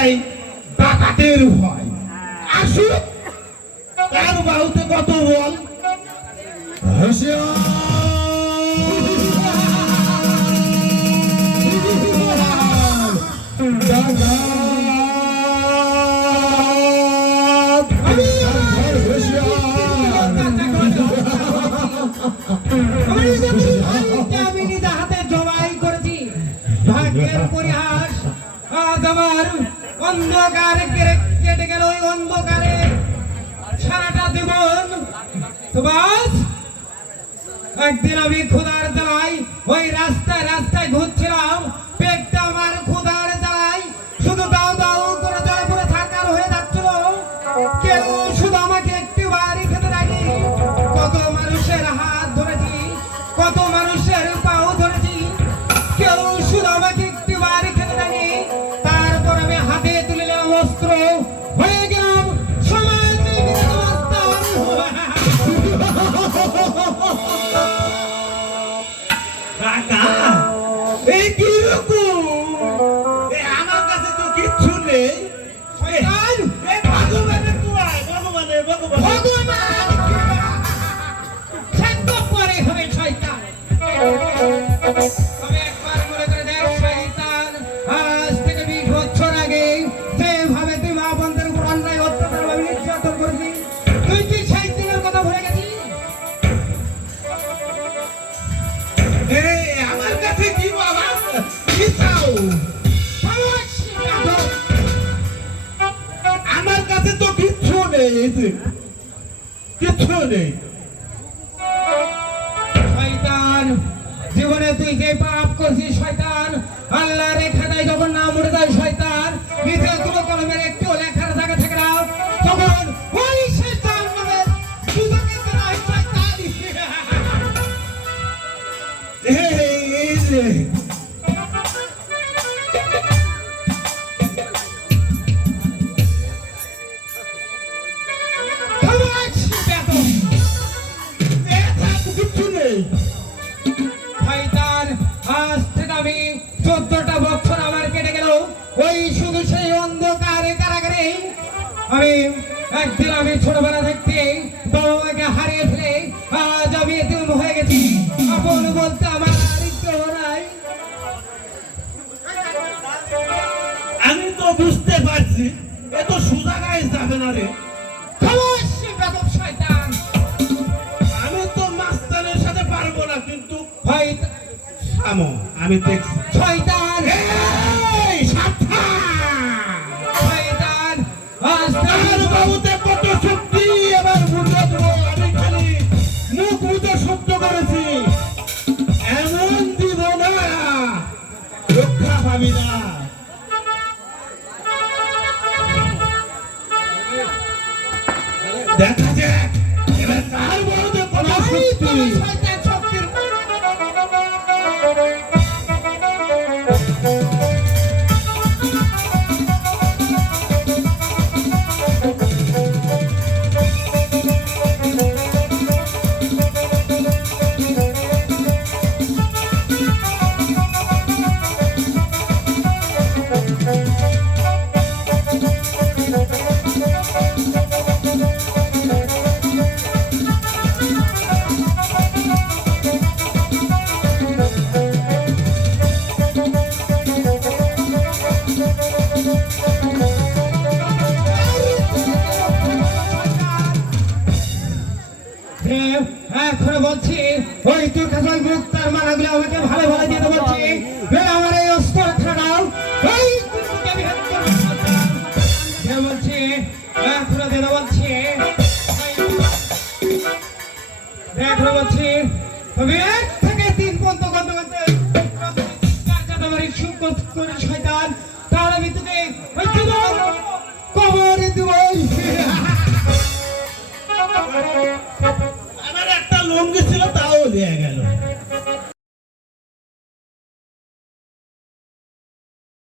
এটাই ডাকাতের ভয়। আসুক, তার বাহুতে কত বল। আমি নিজে হাতে জবাই করেছি। ভাগ্যের পরিহাস, আজ আমার অন্ধকার কেটে গেল। ওই অন্ধকারে সারাটা জীবন। তো বাস একদিন আমি ক্ষুধার জ্বালাই ওই রাস্তায় রাস্তায় ঘুরছিলাম। পেটটা আমার ক্ষুধার জ্বালাই শুধু দাও দাও করে জয় পড়ে থাকার হয়ে যাচ্ছিল। কেউ শুধু আমাকে একটু বাড়ি খেতে রাখি। কত মানুষের হাত ধরেছি, কত মানুষের পাও ধরেছি, কেউ শুধু আমাকে একটু বাড়ি খেতে রাখি। তারপর আমি হাতে তুলিলাম অস্ত্র, হয়ে গেলাম সমাজ আমার কাছে তো কিচ্ছু নেই। ভগবানের কুয়ায়, ভগবানের ভগবান পরে হবে শয়তান। তবে একবার মনে করে দেখ শয়তান, আজ থেকে 20 বছর আগে যেভাবে তুই মা বোনদের উপর অন্যায় অত্যাচার ভাবে নির্যাতন করবি, তুই কি সেই দিনের কথা ভুলে গেছিস? আমার কাছে কি বাবা কি চাও? আমার কাছে তো কিচ্ছু নেই, কিচ্ছু নেই। শয়তান, জীবনে তুই যে পাপ করছিস শয়তান, আল্লাহর রেখাটায় যখন নাম উঠে যায় শয়তান, নিজে কোনো কলমের একটু লেখার জায়গা থাকে না, তখন ওই শয়তান নামের সুযোগে তোরা শয়তান। এই যে কিচ্ছু নেই। শয়তান, আজ থেকে আমি 14টা বছর আমার কেটে গেল ওই শুধু সেই অন্ধকারে কারাগারে। আমি একদিন আমি ছোটবেলা থাকতে বাবাকে হারিয়ে ফেলে আজ আমি এতিম হয়ে গেছি। আপন বলতে আমার আর কেউ নাই। আমি তো বুঝতে পারছি এ তো সোজা গায়ে যাবে না রে। শয়তান, আমি তো মাস্টারের সাথে পারবো না, কিন্তু থামো, আমি দেখছি। শয়তান, শয়তান, আজ তার বাবুতে কত শক্তি, এবার বুঝে দেবো। আমি খালি মুখ বুঝে শব্দ করেছি, এমন দিব না রক্ষা পাবি না। দেখা যাক এবার তার বাবুতে কত শক্তি। শয়তান শক্তির এখন বলছি ওই তোর কাছে ওই মুক্তার মালাগুলো আমাকে ভালো ভালো দিতে বলছি। আমার এই অস্ত্র ছাড়াও ওই বলছি এখন দিতে বলছি। এখন বলছি